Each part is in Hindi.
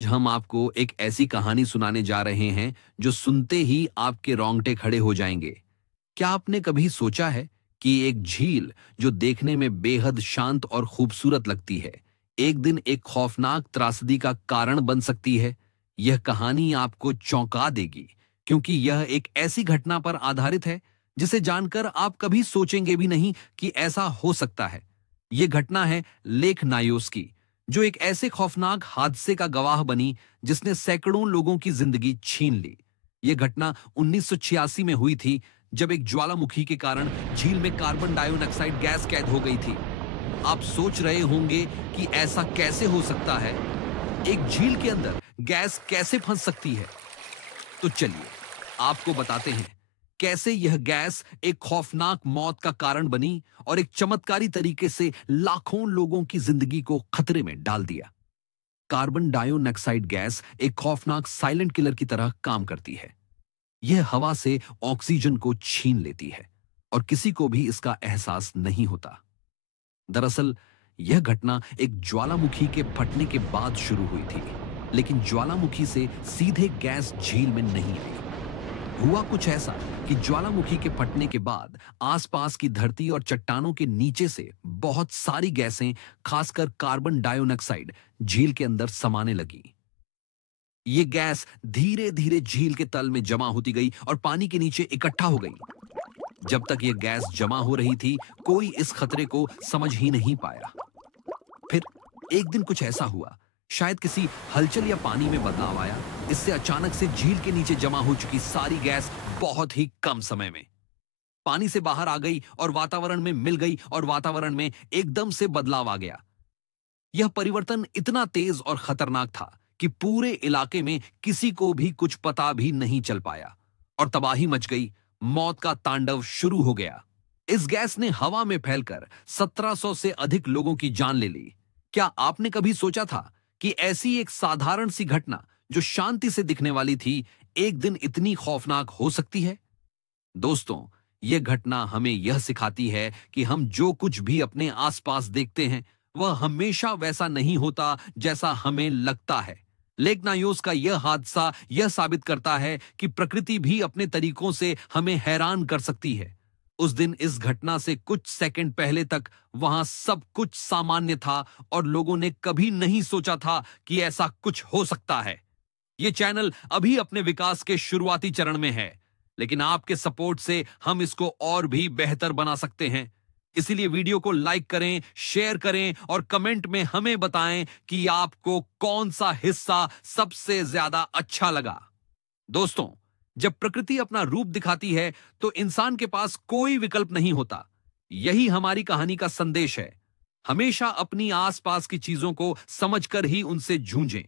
हम आपको एक ऐसी कहानी सुनाने जा रहे हैं जो सुनते ही आपके रोंगटे खड़े हो जाएंगे। क्या आपने कभी सोचा है कि एक झील जो देखने में बेहद शांत और खूबसूरत लगती है, एक दिन एक खौफनाक त्रासदी का कारण बन सकती है? यह कहानी आपको चौंका देगी, क्योंकि यह एक ऐसी घटना पर आधारित है जिसे जानकर आप कभी सोचेंगे भी नहीं कि ऐसा हो सकता है। यह घटना है लेक नायोस की, जो एक ऐसे खौफनाक हादसे का गवाह बनी जिसने सैकड़ों लोगों की जिंदगी छीन ली। यह घटना 1986 में हुई थी, जब एक ज्वालामुखी के कारण झील में कार्बन डाइऑक्साइड गैस कैद हो गई थी। आप सोच रहे होंगे कि ऐसा कैसे हो सकता है, एक झील के अंदर गैस कैसे फंस सकती है। तो चलिए आपको बताते हैं कैसे यह गैस एक खौफनाक मौत का कारण बनी और एक चमत्कारी तरीके से लाखों लोगों की जिंदगी को खतरे में डाल दिया। कार्बन डाइऑक्साइड गैस एक खौफनाक साइलेंट किलर की तरह काम करती है। यह हवा से ऑक्सीजन को छीन लेती है और किसी को भी इसका एहसास नहीं होता। दरअसल यह घटना एक ज्वालामुखी के फटने के बाद शुरू हुई थी, लेकिन ज्वालामुखी से सीधे गैस झील में नहीं आई। हुआ कुछ ऐसा कि ज्वालामुखी के फटने के बाद आसपास की धरती और चट्टानों के नीचे से बहुत सारी गैसें, खासकर कार्बन डाइऑक्साइड, झील के अंदर समाने लगी। ये गैस धीरे धीरे झील के तल में जमा होती गई और पानी के नीचे इकट्ठा हो गई। जब तक ये गैस जमा हो रही थी, कोई इस खतरे को समझ ही नहीं पाया। फिर एक दिन कुछ ऐसा हुआ, शायद किसी हलचल या पानी में बदलाव आया। इससे अचानक से झील के नीचे जमा हो चुकी सारी गैस बहुत ही कम समय में पानी से बाहर आ गई और वातावरण में मिल गई, और वातावरण में एकदम से बदलाव आ गया। यह परिवर्तन इतना तेज और खतरनाक था कि पूरे इलाके में किसी को भी कुछ पता भी नहीं चल पाया और तबाही मच गई। मौत का तांडव शुरू हो गया। इस गैस ने हवा में फैलकर 1700 से अधिक लोगों की जान ले ली। क्या आपने कभी सोचा था कि ऐसी एक साधारण सी घटना जो शांति से दिखने वाली थी, एक दिन इतनी खौफनाक हो सकती है? दोस्तों, यह घटना हमें यह सिखाती है कि हम जो कुछ भी अपने आसपास देखते हैं, वह हमेशा वैसा नहीं होता जैसा हमें लगता है। लेक नायोस का यह हादसा यह साबित करता है कि प्रकृति भी अपने तरीकों से हमें हैरान कर सकती है। उस दिन इस घटना से कुछ सेकंड पहले तक वहां सब कुछ सामान्य था और लोगों ने कभी नहीं सोचा था कि ऐसा कुछ हो सकता है। ये चैनल अभी अपने विकास के शुरुआती चरण में है, लेकिन आपके सपोर्ट से हम इसको और भी बेहतर बना सकते हैं। इसीलिए वीडियो को लाइक करें, शेयर करें और कमेंट में हमें बताएं कि आपको कौन सा हिस्सा सबसे ज्यादा अच्छा लगा। दोस्तों, जब प्रकृति अपना रूप दिखाती है तो इंसान के पास कोई विकल्प नहीं होता। यही हमारी कहानी का संदेश है। हमेशा अपनी आसपास की चीजों को समझकर ही उनसे जूझें।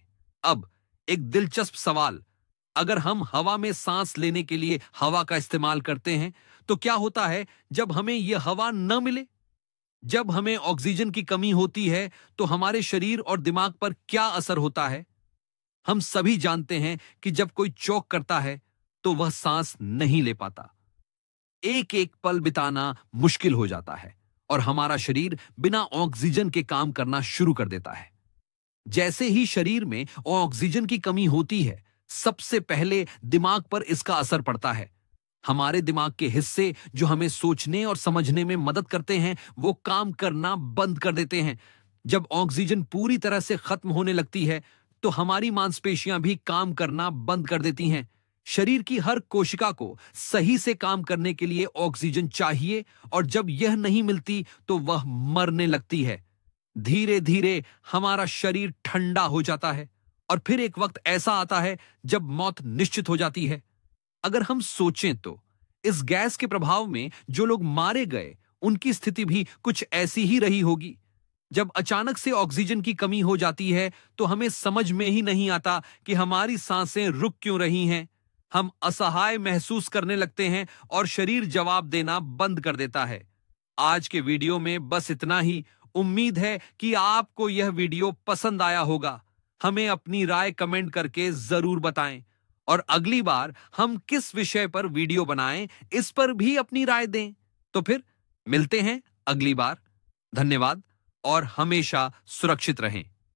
अब एक दिलचस्प सवाल, अगर हम हवा में सांस लेने के लिए हवा का इस्तेमाल करते हैं, तो क्या होता है जब हमें यह हवा न मिले? जब हमें ऑक्सीजन की कमी होती है, तो हमारे शरीर और दिमाग पर क्या असर होता है? हम सभी जानते हैं कि जब कोई चौक करता है, तो वह सांस नहीं ले पाता। एक एक पल बिताना मुश्किल हो जाता है और हमारा शरीर बिना ऑक्सीजन के काम करना शुरू कर देता है। जैसे ही शरीर में ऑक्सीजन की कमी होती है, सबसे पहले दिमाग पर इसका असर पड़ता है। हमारे दिमाग के हिस्से जो हमें सोचने और समझने में मदद करते हैं, वो काम करना बंद कर देते हैं। जब ऑक्सीजन पूरी तरह से खत्म होने लगती है, तो हमारी मांसपेशियां भी काम करना बंद कर देती हैं। शरीर की हर कोशिका को सही से काम करने के लिए ऑक्सीजन चाहिए, और जब यह नहीं मिलती तो वह मरने लगती है। धीरे धीरे हमारा शरीर ठंडा हो जाता है और फिर एक वक्त ऐसा आता है जब मौत निश्चित हो जाती है। अगर हम सोचें तो इस गैस के प्रभाव में जो लोग मारे गए, उनकी स्थिति भी कुछ ऐसी ही रही होगी। जब अचानक से ऑक्सीजन की कमी हो जाती है, तो हमें समझ में ही नहीं आता कि हमारी सांसें रुक क्यों रही हैं। हम असहाय महसूस करने लगते हैं और शरीर जवाब देना बंद कर देता है। आज के वीडियो में बस इतना ही। उम्मीद है कि आपको यह वीडियो पसंद आया होगा। हमें अपनी राय कमेंट करके जरूर बताएं, और अगली बार हम किस विषय पर वीडियो बनाएं, इस पर भी अपनी राय दें। तो फिर मिलते हैं अगली बार। धन्यवाद और हमेशा सुरक्षित रहें।